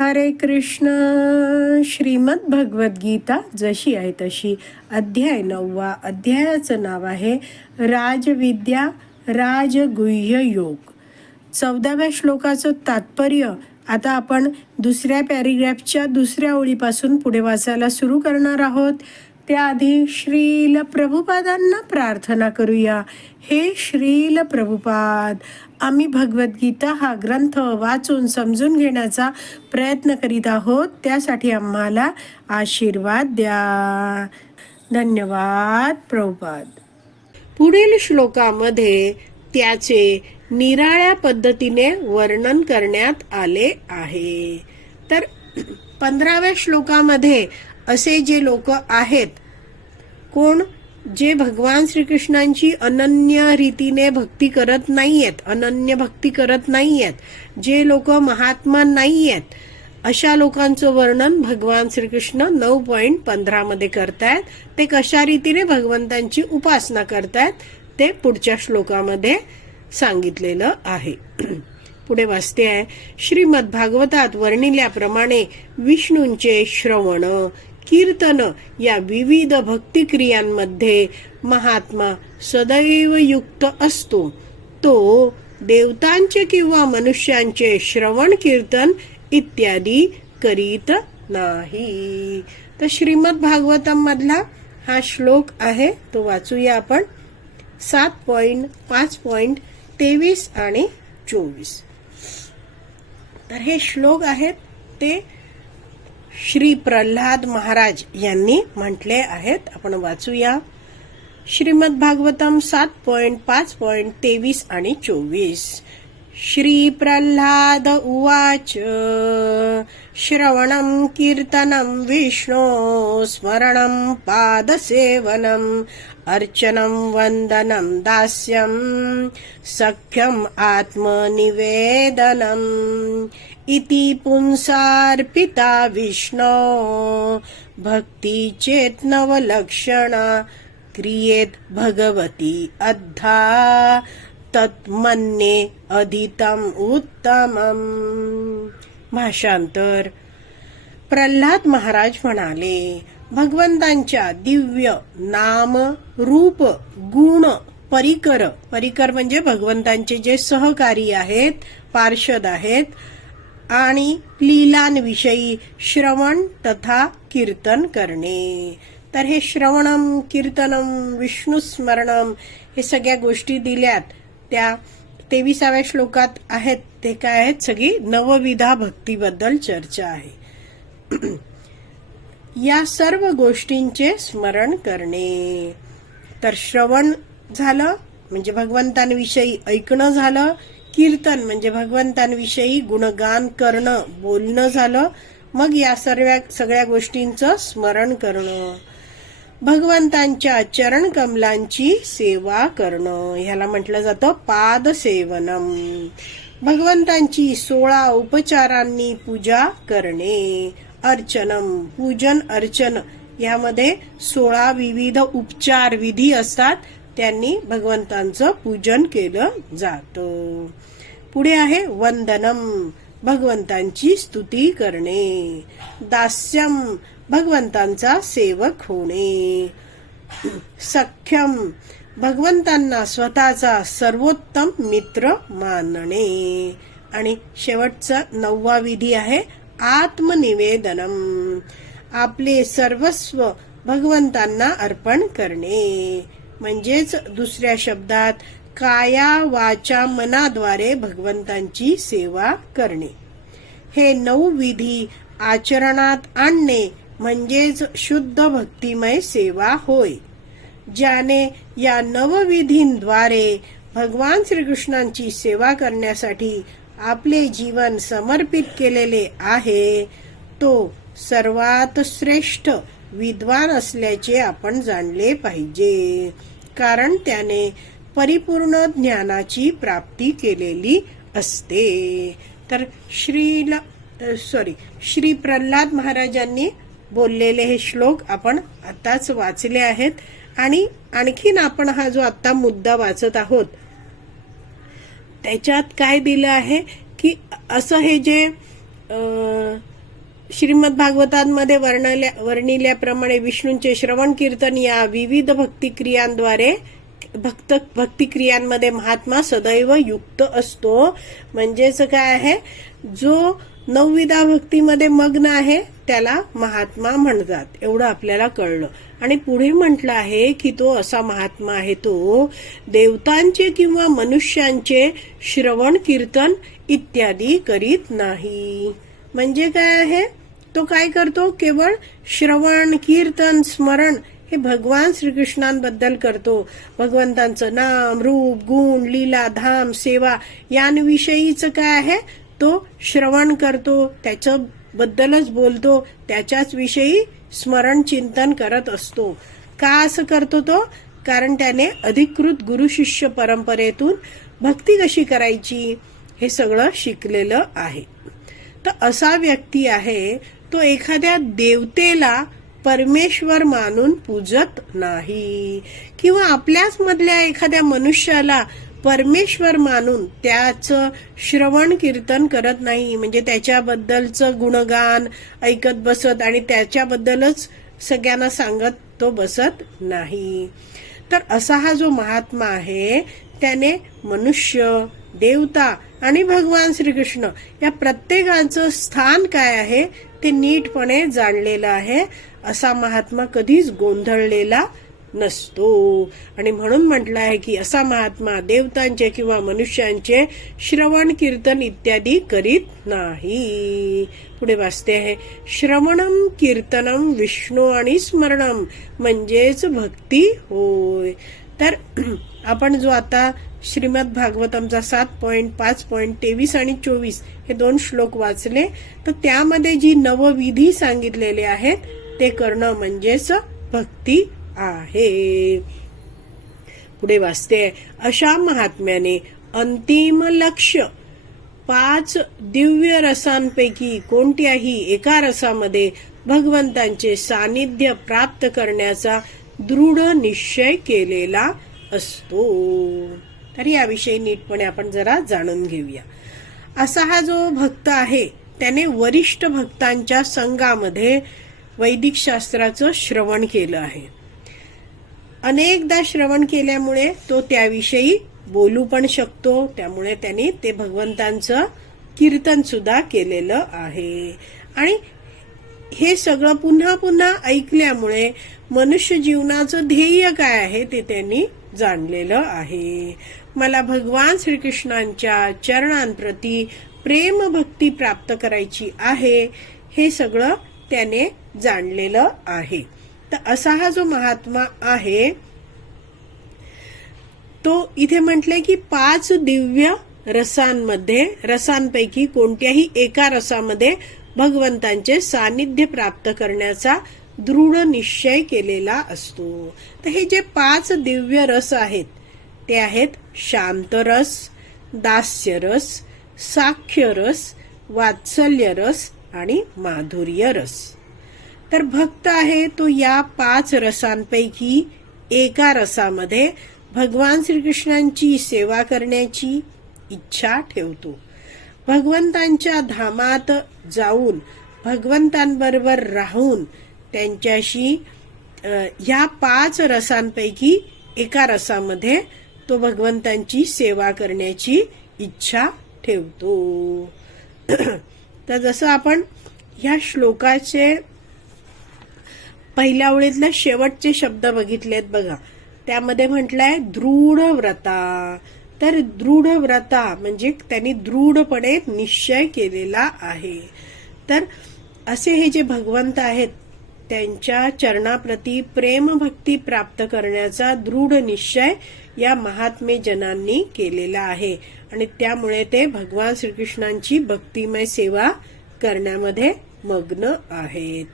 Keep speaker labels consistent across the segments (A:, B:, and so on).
A: हरे कृष्ण. श्रीमद भगवद्गीता जशी आहे तशी. अध्याय नववा अध्यायाचं नाव आहे राजविद्या राजगुह्य योग. चौदाव्या श्लोकाचं तात्पर्य आता आपण दुसऱ्या पॅरेग्राफच्या दुसऱ्या ओळीपासून पुढे वाचायला सुरू करणार आहोत. त्याआधी श्रील प्रभुपादांना प्रार्थना करूया. हे श्रील प्रभुपाद आम्ही भगवद्गीता हा ग्रंथ वाचून समजून घेण्याचा प्रयत्न करीत आहोत. त्यासाठी आम्हाला आशीर्वाद द्या. धन्यवाद प्रभुपाद. पुढील श्लोकामध्ये त्याचे निराळ्या पद्धतीने वर्णन करण्यात आले आहे. तर पंधराव्या श्लोकामध्ये असे जे लोक आहेत कोण जे भगवान श्रीकृष्णांची अनन्य रीतीने भक्ती करत नाहीयेत अनन्य भक्ती करत नाहीयेत जे लोक महात्मा नाहीयेत अशा लोकांचं वर्णन भगवान श्रीकृष्ण नऊ पॉईंट पंधरामध्ये करतायत. ते कशा रीतीने भगवंतांची उपासना करतायत ते पुढच्या श्लोकामध्ये सांगितलेलं आहे. पुढे वाचते आहे. श्रीमद भागवतात वर्णिल्याप्रमाणे विष्णूंचे श्रवण कीर्तन या विविध भक्तिक्रियांमध्ये महात्मा सदैव युक्त असतो. तो देवतांचे किंवा मनुष्यांचे श्रवण कीर्तन इत्यादी करीत नाही. तर श्रीमद भागवतम मधला हा श्लोक आहे. तो वाचूया आपण. सात पॉइंट पाच पॉइंट तेवीस आणि चोवीस. तर हे श्लोक आहेत ते श्री प्रल्हाद महाराज यांनी म्हटले आहेत. आपण वाचूया. श्रीमद भागवतम सात पॉइंट पाच पॉइंट तेवीस आणि चोवीस. श्री प्रल्हाद उवाच. श्रवणं कीर्तनं विष्णो स्मरणं पादसेवनम् अर्चनं वन्दनं दास्यं सख्यम् आत्मनिवेदनम् इति पुंसार्पिता विष्णो। भक्ती चेतनवलक्षणा क्रियेत भगवती अद्धा। तत्मन्ये अधितम उत्तमम। भाषांतर। प्रल्हाद महाराज म्हणाले भगवंतांच्या दिव्य नाम रूप गुण परिकर परिकर म्हणजे भगवंतांचे जे सहकारी आहेत पार्षद आहेत आणि लीलांविषयी श्रवण तथा कीर्तन करणे. तर हे श्रवणम कीर्तनम विष्णू स्मरणम हे सगळ्या गोष्टी दिल्यात. त्या तेविसाव्या श्लोकात आहेत. ते काय आहेत? सगळी नवविधा भक्तीबद्दल चर्चा आहे. या सर्व गोष्टींचे स्मरण करणे. तर श्रवण झालं म्हणजे भगवंतांविषयी ऐकणं झालं कीर्तन म्हणजे भगवंतांविषयी गुणगान करणं बोलणं झालं. मग या सर्व सगळ्या गोष्टींचं स्मरण करणं. भगवंतांच्या चरण कमलांची सेवा करणं. ह्याला म्हटलं जातं पादसेवनम भगवंतांची सोळा उपचारांनी पूजा करणे. अर्चनम पूजन अर्चन. यामध्ये सोळा विविध उपचार विधी असतात. त्यांनी भगवंतांचं पूजन केलं जातं. पुढे आहे वंदनम. भगवंतांची स्तुती करणे. दास्यम भगवंतांचा सेवक होणे. सख्यम भगवंतांना स्वतःचा सर्वोत्तम मित्र मानणे. आणि शेवटचा नववा विधी आहे आत्मनिवेदनम. आपले सर्वस्व भगवंतांना अर्पण करणे. म्हणजेच दुसऱ्या शब्दात काया वाचा मनाद्वारे भगवंतांची सेवा करणे. हे नऊ विधी आचरणात आणणे म्हणजेच शुद्ध भक्तिमय सेवा होय ज्याने या नवविधींद्वारे भगवान श्रीकृष्णांची सेवा करण्यासाठी आपले जीवन समर्पित केलेले आहे तो सर्वात श्रेष्ठ विद्वान असल्याचे आपण जाणले पाहिजे. कारण त्याने परिपूर्ण ज्ञानाची प्राप्ती केलेली असते. तर श्रीला सॉरी श्री प्रल्हाद महाराजांनी बोललेले हे श्लोक आपण आताच वाचले आहेत. आणि आणखीन आपण हा जो आता मुद्दा वाचत आहोत त्याच्यात काय दिलं आहे की असं हे जे श्रीमद भागवतांमध्ये वर्णल्या वर्णिल्याप्रमाणे विष्णूंचे श्रवण कीर्तन या विविध भक्तिक्रियांद्वारे भक्त भक्तिक्रियांमध्ये महात्मा सदैव युक्त असतो. म्हणजेच काय आहे? जो नवविधा भक्तीमध्ये मग्न आहे त्याला महात्मा म्हणतात. एवढं आपल्याला कळलं. आणि पुढे म्हटलं आहे की तो असा महात्मा आहे तो देवतांचे किंवा मनुष्यांचे श्रवण कीर्तन इत्यादी करीत नाही. म्हणजे काय आहे? तो काय करतो? केवळ श्रवण कीर्तन स्मरण हे भगवान श्रीकृष्णांबद्दल करतो. भगवंतांचं नाम रूप गुण लीला धाम सेवा यांविषयीचं काय आहे? तो श्रवण करतो. त्याच्या बद्दलच बोलतो. त्याच्याच विषयी स्मरण चिंतन करत असतो. का असं करतो तो? कारण त्याने अधिकृत गुरु शिष्य परंपरेतून भक्ती कशी करायची? हे सगळं शिकलेलं आहे. तर असा व्यक्ती आहे तो एखाद्या देवतेला परमेश्वर मानून पूजत नाही. किंवा आपल्याच मधल्या एखाद्या मनुष्याला परमेश्वर मानून त्याचं श्रवण कीर्तन करत नाही म्हणजे त्याच्याबद्दलचं गुणगान ऐकत बसत आणि त्याच्याबद्दलच सगळ्यांना सांगत तो बसत नाही. तर असा हा जो महात्मा आहे त्याने मनुष्य देवता आणि भगवान श्रीकृष्ण या प्रत्येकाचं स्थान काय आहे ते नीटपणे जाणलेलं आहे. असा महात्मा कधीच गोंधळलेला नसतो. आणि म्हणून म्हटलं आहे की असा महात्मा देवतांचे किंवा मनुष्यांचे श्रवण कीर्तन इत्यादी करीत नाही. पुढे वाचते आहे श्रवणम कीर्तनम विष्णू आणि स्मरणम म्हणजेच भक्ती होय. तर आपण जो आता श्रीमद भागवतमचा सात पॉइंट पाच पॉइंट तेवीस आणि चोवीस हे दोन श्लोक वाचले तर त्यामध्ये जी नवविधी सांगितलेले आहेत ते करणं म्हणजेच भक्ती आहे. पुढे वाचते अशा महात्म्याने अंतिम लक्ष पाच दिव्य रसांपैकी कोणत्याही एका रसामध्ये भगवंतांचे सानिध्य प्राप्त करण्याचा दृढ निश्चय केलेला असतो. तर याविषयी नीटपणे आपण जरा जाणून घेऊया. असा हा जो भक्त आहे त्याने वरिष्ठ भक्तांच्या संघामध्ये वैदिक शास्त्राचं श्रवण केलं आहे. अनेकदा श्रवण केल्यामुळे तो त्याविषयी बोलू पण शकतो. त्यामुळे त्यांनी ते भगवंतांचं कीर्तन सुद्धा केलेलं आहे. आणि हे सगळं पुन्हा पुन्हा ऐकल्यामुळे मनुष्य जीवनाचं ध्येय काय आहे ते त्यांनी जाणलेलं आहे. मला भगवान श्रीकृष्णांच्या चरणांप्रती प्रेम भक्ती प्राप्त करायची आहे. हे सगळं त्याने जाणलेलं आहे. तर असा हा जो महात्मा आहे तो इथे म्हटले की पाच दिव्य रसांमध्ये रसांपैकी कोणत्याही एका रसामध्ये भगवंतांचे सानिध्य प्राप्त करण्याचा दृढ निश्चय केलेला असतो. तर हे जे पाच दिव्य रस आहेत ते आहेत शांतरस दास्यरस साख्यरस वात्सल्यरस आणि माधुर्य रस. तर भक्त आहे तो या पाच रसांपैकी एका रसामध्ये भगवान श्रीकृष्णांची सेवा करण्याची इच्छा ठेवतो. भगवंतांच्या धामात जाऊन भगवंतांबरोबर राहून त्यांच्याशी ह्या पाच रसांपैकी एका रसामध्ये तो भगवंतांची सेवा करण्याची इच्छा ठेवतो. तर जसं आपण ह्या श्लोकाचे पहिल्या ओळीतले शेवटचे शब्द बघितलेत बघा. त्यामध्ये म्हटलंय दृढ व्रता तर दृढ व्रता म्हणजे त्यांनी दृढपणे निश्चय केलेला आहे. तर असे हे जे भगवंत आहेत त्यांच्या चरणाप्रती प्रेमभक्ती प्राप्त करण्याचा दृढ निश्चय या महात्मे जनांनी केलेला आहे. आणि त्यामुळे ते भगवान श्रीकृष्णांची भक्तिमय सेवा करण्यामध्ये मग्न आहेत.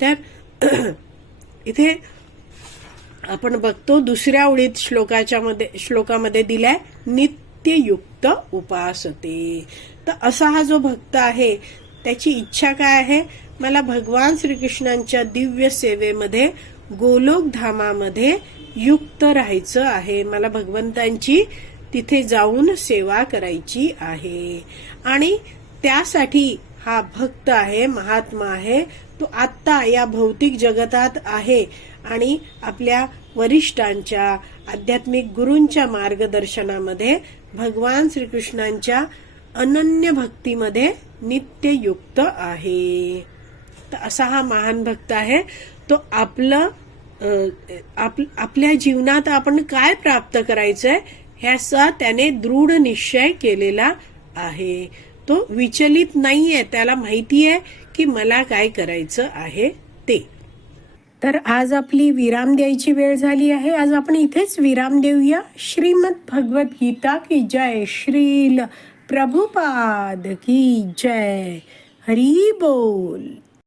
A: तर इथे आपण बघतो दुसऱ्या ओळीत श्लोकाच्या मध्ये श्लोकामध्ये दिलाय नित्ययुक्त उपासते. तर असा हा जो भक्त आहे त्याची इच्छा काय आहे? मला भगवान श्रीकृष्णांच्या दिव्य सेवेमध्ये गोलोक धामामध्ये युक्त राहायचं आहे. मला भगवंतांची तिथे जाऊन सेवा करायची आहे. आणि त्यासाठी हा भक्त आहे महात्मा आहे. तो आत्ता या भौतिक जगतात आहे आणि आपल्या वरिष्ठांच्या आध्यात्मिक गुरूंच्या मार्गदर्शनामध्ये भगवान श्रीकृष्णांच्या अनन्य भक्तीमध्ये नित्ययुक्त आहे. असा हा महान भक्त आहे तो आपलं आप, आपल्या जीवनात आपण काय प्राप्त करायचंय ह्याचा त्याने दृढ निश्चय केलेला आहे. तो विचलित नाहीये त्याला माहिती आहे की मला काय करायचं आहे ते. तर आज आपली विराम द्यायची वेळ झाली आहे. आज आपण इथेच विराम देऊया. श्रीमद भगवत गीता की जय श्रील प्रभुपाद की जय. हरी बोल.